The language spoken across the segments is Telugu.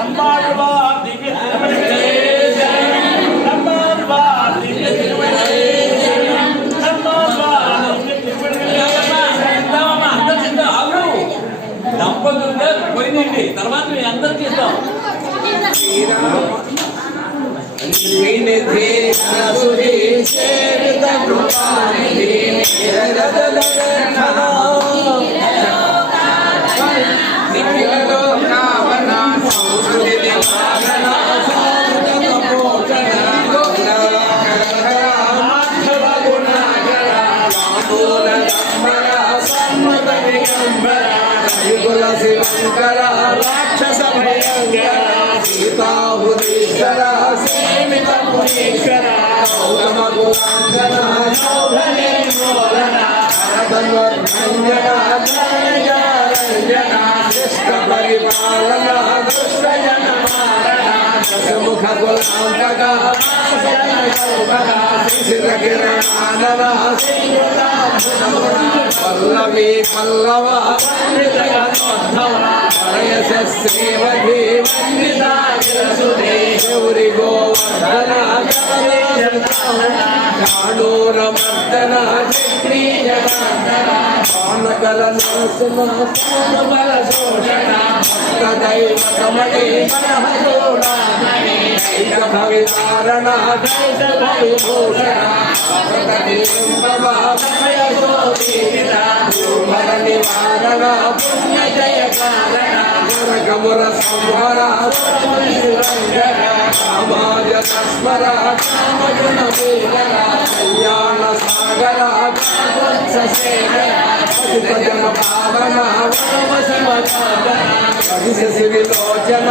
அம்பாழ்வார் திவ்ய திருமண దిగంబర యుగుల శివంకర రాక్షస భయంకర సీతాహురీశ్వర సేవిత మునీశ్వర గౌతమ గులాంగన శోభనే మోలన భరతన్వర్ధంజన జయ రంజన శిష్ట పరిపాలన దుష్ట జన మారణ దశముఖ గులాంగక పల్లవి పల్లవ పండిత గౌరి గోవర్ధన కాణూర పానకల నరసింహ శోషణ భక్త దైవ కమలే నివారణ పుణ్య జయ కారణ గమర సంహర సమాజ తస్మర కామజన పూజన కళ్యాణ సాగర సేకర పావన వరమ శివ కవిశ శివిలోచన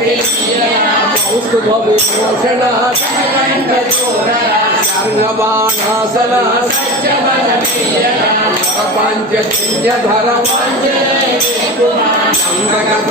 కౌస్తుభ విమోచన సర్గబాణాసన పంచజన్యధర నందగత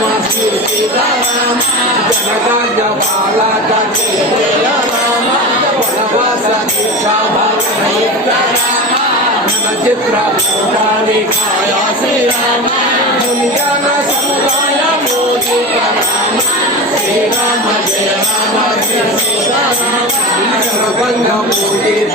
గోవింద గోవింద జయ రామ శ్రీ సీతారామ. నారాయణ రామ సర్వ రామ కాయా శ్రీరామ సముదాయ రామ శ్రీరామ జయ రామ సీతారామ పూజిత